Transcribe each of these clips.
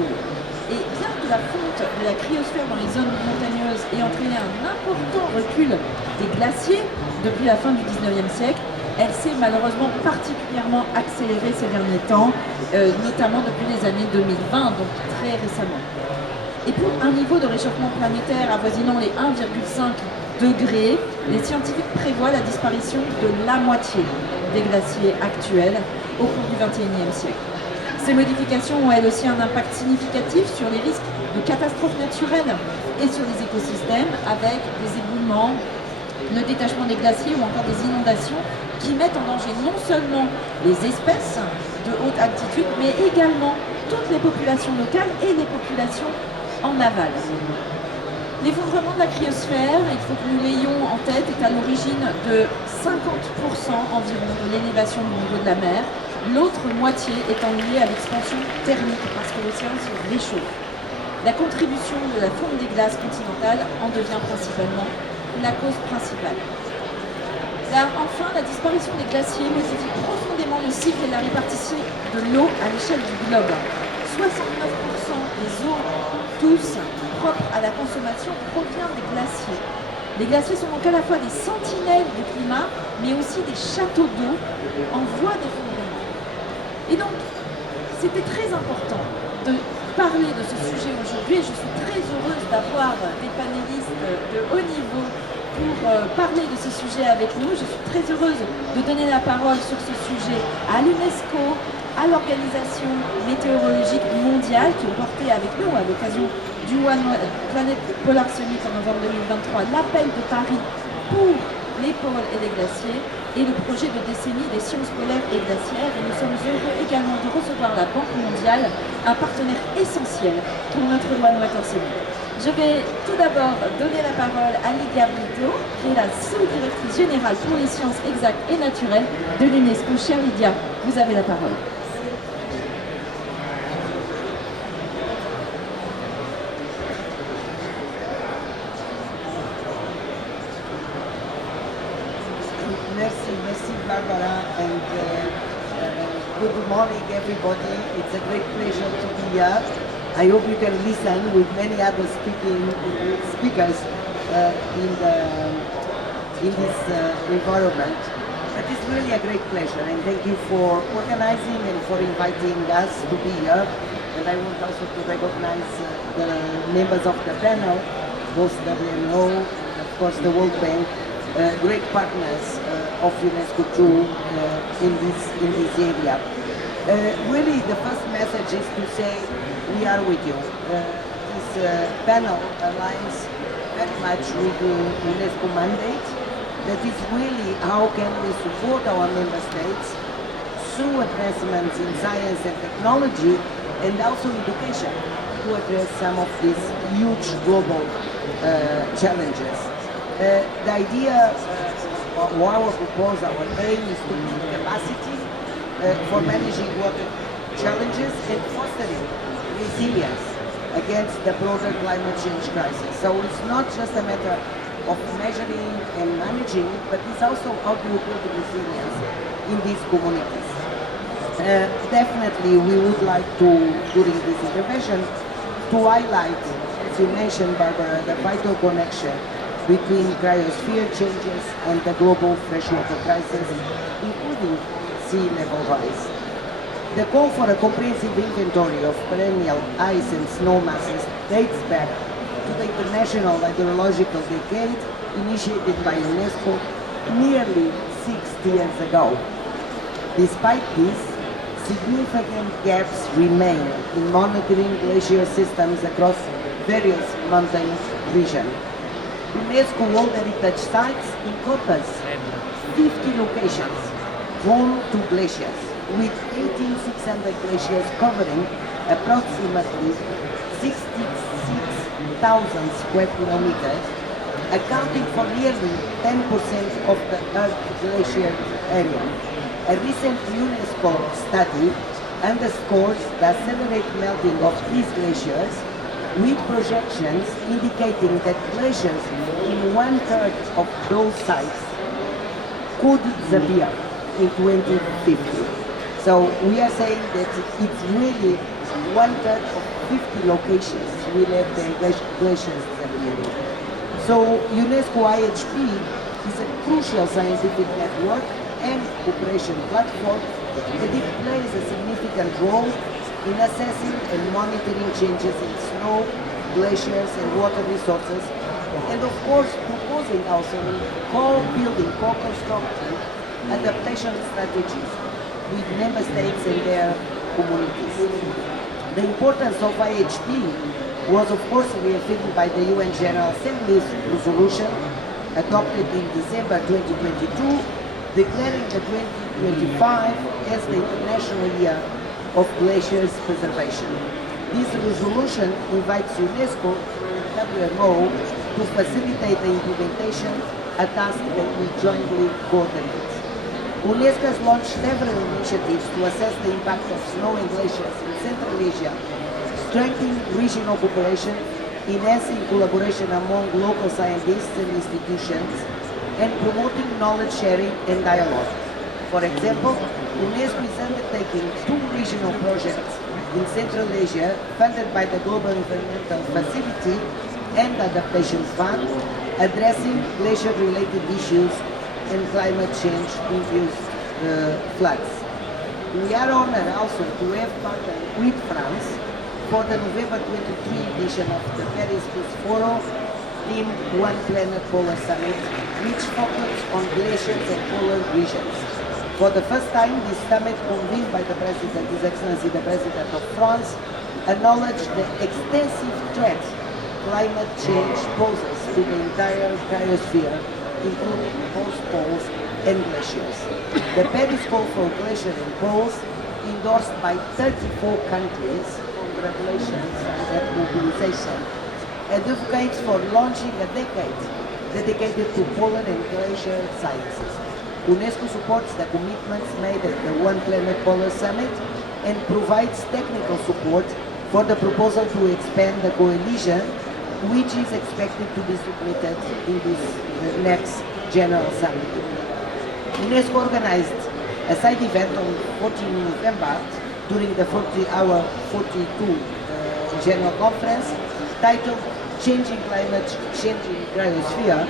pôles. Et bien que la fonte de la cryosphère dans les zones montagneuses ait entraîné un important recul des glaciers depuis la fin du 19e siècle, elle s'est malheureusement particulièrement accélérée ces derniers temps, notamment depuis les années 2020, donc très récemment. Et pour un niveau de réchauffement planétaire avoisinant les 1,5 degrés, les scientifiques prévoient la disparition de la moitié des glaciers actuels au cours du XXIe siècle. Ces modifications ont elles aussi un impact significatif sur les risques de catastrophes naturelles et sur les écosystèmes, avec des éboulements, le détachement des glaciers ou encore des inondations qui mettent en danger non seulement les espèces de haute altitude, mais également toutes les populations locales et les populations en aval. L'effondrement de la cryosphère, il faut que nous l'ayons en tête, est à l'origine de 50% environ de l'élévation du niveau de la mer, l'autre moitié étant liée à l'expansion thermique parce que l'océan se réchauffe. La contribution de la fonte des glaces continentales en devient principalement la cause principale. Là, enfin, la disparition des glaciers modifie profondément le cycle et la répartition de l'eau à l'échelle du globe. 69% des eaux douces propres à la consommation provient des glaciers. Les glaciers sont donc à la fois des sentinelles du climat, mais aussi des châteaux d'eau en voie d'effondrement. Et donc, c'était très important de parler de ce sujet aujourd'hui et je suis très heureuse d'avoir des panélistes de haut niveau pour parler de ce sujet avec nous. Je suis très heureuse de donner la parole sur ce sujet à l'UNESCO, à l'Organisation météorologique mondiale qui ont porté avec nous à l'occasion du One Planet Polar Summit en novembre 2023 l'appel de Paris pour les pôles et les glaciers et le projet de décennie des sciences polaires et glaciaires. Et nous sommes heureux également de recevoir la Banque mondiale, un partenaire essentiel pour notre One Water Summit. Je vais tout d'abord donner la parole à Lydia Brito, qui est la sous-directrice générale pour les sciences exactes et naturelles de l'UNESCO. Chère Lydia, vous avez la parole. Merci Barbara, and good morning everybody. It's a great pleasure to be here. I hope you can listen with many other speakers in this environment. But it's really a great pleasure, and thank you for organizing and for inviting us to be here. And I want also to recognize the members of the panel, both WMO, of course the World Bank, great partners of UNESCO too in this area. Really, the first message is to say we are with you. This panel aligns very much with the UNESCO mandate. That is really how can we support our member states through advancements in science and technology and also education to address some of these huge global challenges. The idea of our proposal, our aim is to build capacity for managing water challenges and fostering resilience against the broader climate change crisis. So it's not just a matter of measuring and managing, but it's also how do you build resilience in these communities. Definitely we would like to, during this intervention, to highlight, as you mentioned Barbara, the vital connection between cryosphere changes and the global freshwater crisis, including sea level rise. The call for a comprehensive inventory of perennial ice and snow masses dates back to the International Hydrological Decade initiated by UNESCO nearly 60 years ago. Despite this, significant gaps remain in monitoring glacier systems across various mountain regions. UNESCO World Heritage Sites encompass 50 locations home to glaciers, with 18,600 glaciers covering approximately 66,000 square kilometers, accounting for nearly 10% of the Earth's glacier area. A recent UNESCO study underscores the accelerated melting of these glaciers, with projections indicating that glaciers in one-third of those sites could disappear in 2050. So we are saying that it's really one-third of 50 locations will have the glaciers disappearing. So UNESCO IHP is a crucial scientific network and cooperation platform, and it plays a significant role in assessing and monitoring changes in snow, glaciers and water resources, and of course proposing also co-building, co-constructing adaptation strategies with member states and their communities. The importance of IHP was of course reaffirmed by the UN General Assembly's resolution adopted in December 2022, declaring the 2025 as the International Year of Glaciers Preservation. This resolution invites UNESCO and WMO to facilitate the implementation, a task that we jointly coordinate. UNESCO has launched several initiatives to assess the impact of snow and glaciers in Central Asia, strengthening regional cooperation, enhancing collaboration among local scientists and institutions, and promoting knowledge sharing and dialogue. For example, UNESCO is undertaking 2 regional projects in Central Asia funded by the Global Environmental Facility and Adaptation Fund, addressing glacier-related issues and climate change-induced floods. We are honored also to have partnered with France for the November 23 edition of the Paris Plus Forum themed One Planet Polar Summit, which focused on glaciers and polar regions. For the first time, this summit, convened by the President, His Excellency the President of France, acknowledged the extensive threat climate change poses to the entire cryosphere, including both poles and glaciers. The Paris Call for Glacier and Poles, endorsed by 34 countries, congratulations on that mobilization, advocates for launching a decade dedicated to polar and glacier sciences. UNESCO supports the commitments made at the One Planet Polar Summit and provides technical support for the proposal to expand the coalition, which is expected to be submitted in this next General Summit. UNESCO organized a side event on 14 November during the 42 General Conference titled Changing Climate, Changing Cryosphere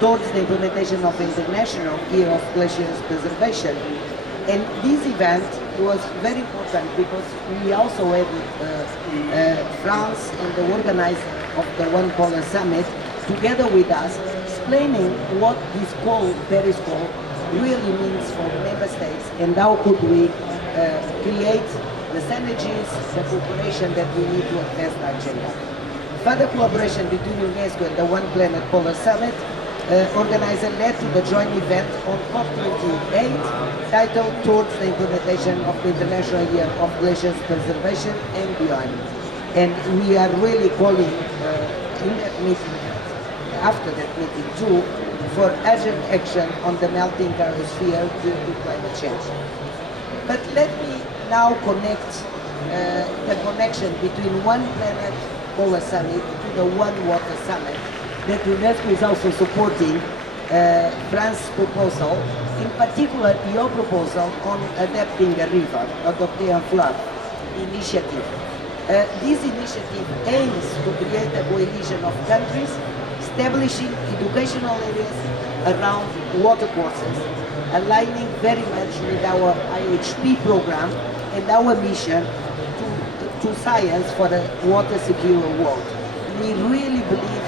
towards the implementation of International Year of Glaciers Preservation. And this event was very important because we also had France and the organizer of the One Polar Summit together with us, explaining what this call, Paris Call, really means for member states and how could we create the synergies, the cooperation that we need to advance the agenda. Further collaboration between UNESCO and the One Planet Polar Summit organizer led to the joint event on COP28 titled Towards the Implementation of the International Year of Glaciers Preservation and Beyond. And we are really calling in that meeting, after that meeting too, for urgent action on the melting cryosphere due to climate change. But let me now connect the connection between One Planet Polar Summit to the One Water Summit that UNESCO is also supporting France's proposal, in particular your proposal on adapting a river, Adopter un Fleuve initiative. This initiative aims to create a coalition of countries establishing educational areas around water courses, aligning very much with our IHP program and our mission to science for a water secure world. We really believe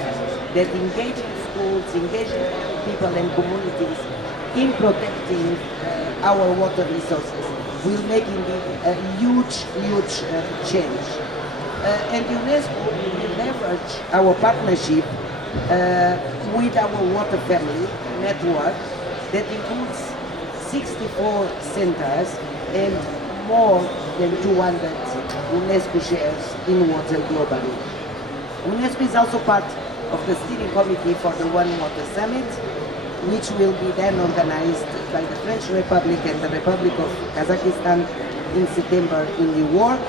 that engaging schools, engaging people and communities in protecting our water resources will make indeed a huge change. And UNESCO will leverage our partnership with our water family network that includes 64 centers and more than 200 UNESCO shares in water globally. UNESCO is also part of the steering committee for the One Water Summit, which will be then organized by the French Republic and the Republic of Kazakhstan in September in New York.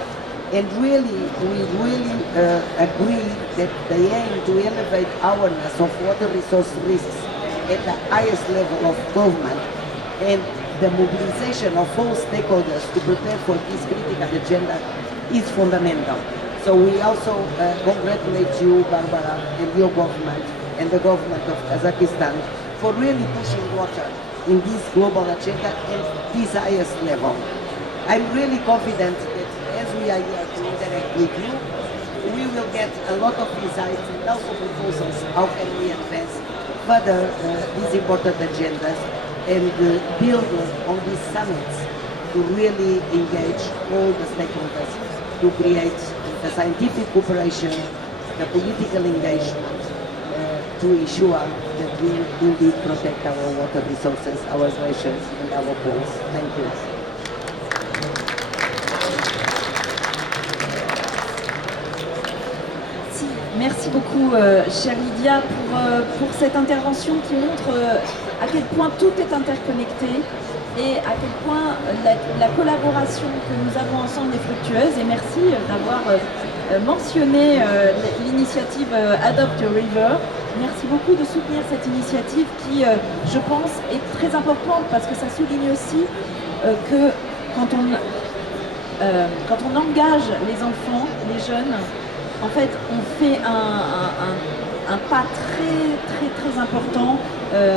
And really, we really agree that the aim to elevate awareness of water resource risks at the highest level of government and the mobilization of all stakeholders to prepare for this critical agenda is fundamental. So we also congratulate you, Barbara, and your government, and the government of Kazakhstan for really pushing water in this global agenda at this highest level. I'm really confident that as we are here to interact with you, we will get a lot of insights and also proposals how can we advance further these important agendas and build on these summits to really engage all the stakeholders to create the scientific cooperation, the political engagement to ensure that we indeed protect our water resources, our glaciers and our pools. Thank you. Merci beaucoup, chère Lydia, pour cette intervention qui montre à quel point tout est interconnecté et à quel point la collaboration que nous avons ensemble est fructueuse. Et merci d'avoir mentionné l'initiative Adopt Your River. Merci beaucoup de soutenir cette initiative qui, je pense, est très importante parce que ça souligne aussi que quand on engage les enfants, les jeunes, en fait, on fait un pas très important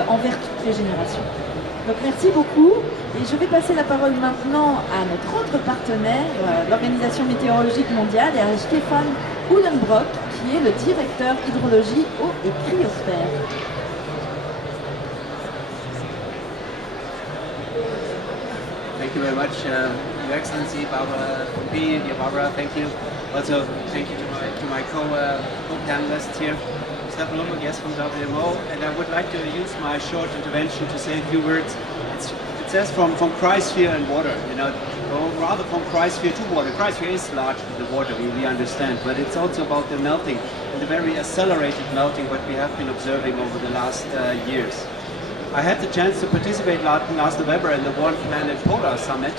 envers toutes les générations. Donc merci beaucoup et je vais passer la parole maintenant à notre autre partenaire, l'Organisation météorologique mondiale, et à Stefan Uhlenbrock, qui est le directeur hydrologie, eau et cryosphère. Thank you very much, Your Excellency, Barbara B. Dear Barbara, thank you. Also, thank you to my co-panelists here, Stefan Uhlenbrock, yes, from WMO, and I would like to use my short intervention to say a few words. It says from cryosphere and water, you know, or rather from cryosphere to water. Cryosphere is largely the water, we understand, but it's also about the melting, and the very accelerated melting what we have been observing over the last years. I had the chance to participate last November in the One Planet Polar Summit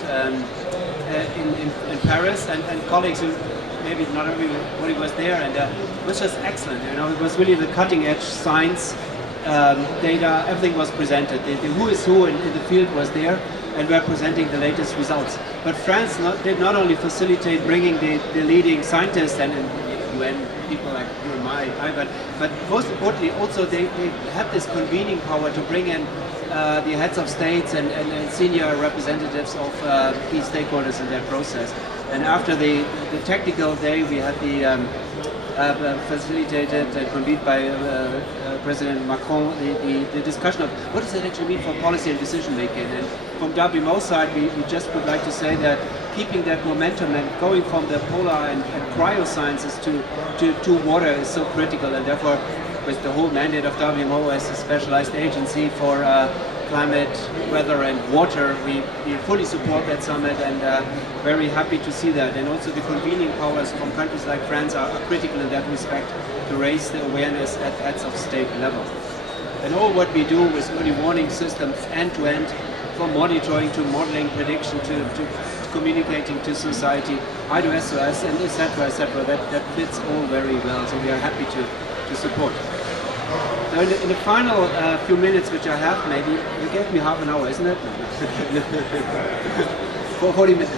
in Paris, and colleagues who maybe not everybody was there, and it was just excellent. You know, it was really the cutting-edge science data. Everything was presented. The who is who in the field was there, and we're presenting the latest results. But France did not only facilitate bringing the leading scientists and UN people like you and I, but most importantly also they have this convening power to bring in the heads of states and senior representatives of key stakeholders in that process. And after the technical day, we had the facilitated and convened by President Macron the discussion of what does it actually mean for policy and decision making. And from WMO side, we just would like to say that keeping that momentum and going from the polar and cryosciences to water is so critical, and therefore with the whole mandate of WMO as a specialized agency for climate, weather and water, we fully support that summit, and very happy to see that. And also the convening powers from countries like France are critical in that respect to raise the awareness at heads of state level. And all what we do with early warning systems end to end, from monitoring to modeling, prediction to communicating to society, I2SOS and etc., that fits all very well, so we are happy to support. Now in the final few minutes which I have, maybe, you gave me half an hour, isn't it? 40 minutes.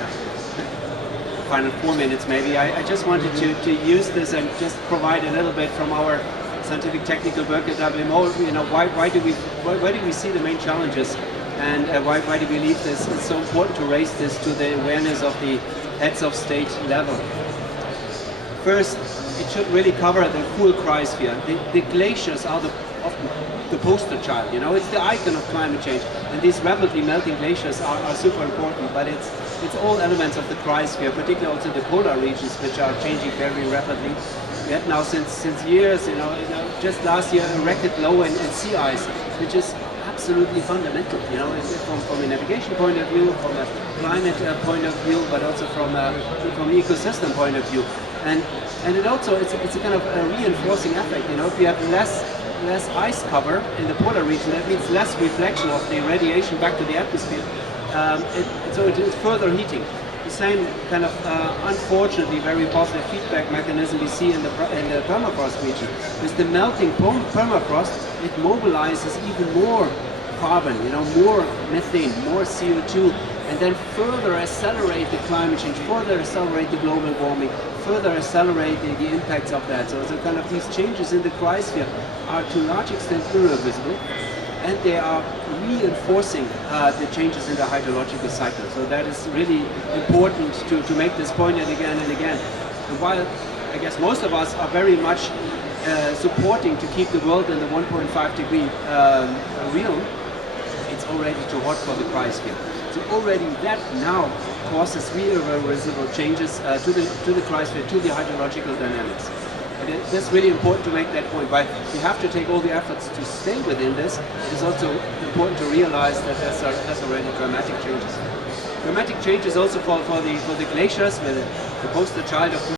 Final 4 minutes maybe. I just wanted to use this and just provide a little bit from our scientific technical work at WMO. You know, why do we see the main challenges, and why do we believe this is so important to raise this to the awareness of the heads of state level? First, it should really cover the full cryosphere. The glaciers are often the poster child, you know, it's the icon of climate change, and these rapidly melting glaciers are super important, but it's all elements of the cryosphere, particularly also the polar regions, which are changing very rapidly. We had now since years, you know, just last year a record low in sea ice, which is absolutely fundamental, you know, from a navigation point of view, from a climate point of view, but also from an ecosystem point of view. And it also, it's a kind of a reinforcing effect, you know, if you have less ice cover in the polar region, that means less reflection of the radiation back to the atmosphere. So it is further heating. The same kind of unfortunately very positive feedback mechanism we see in the permafrost region. With the melting permafrost, it mobilizes even more carbon, you know, more methane, more CO2 and then further accelerate the climate change, further accelerate the global warming, further accelerate the impacts of that. So kind of these changes in the cryosphere are to a large extent irreversible, and they are reinforcing the changes in the hydrological cycle. So that is really important to make this point again and again. And while I guess most of us are very much supporting to keep the world in the 1.5 degree realm, it's already too hot for the cryosphere. So already that now causes irreversible changes to the cryosphere, to the hydrological dynamics. And that's really important to make that point. While we have to take all the efforts to stay within this, it is also important to realize that there's already dramatic changes. Dramatic changes also for the glaciers, where the poster child of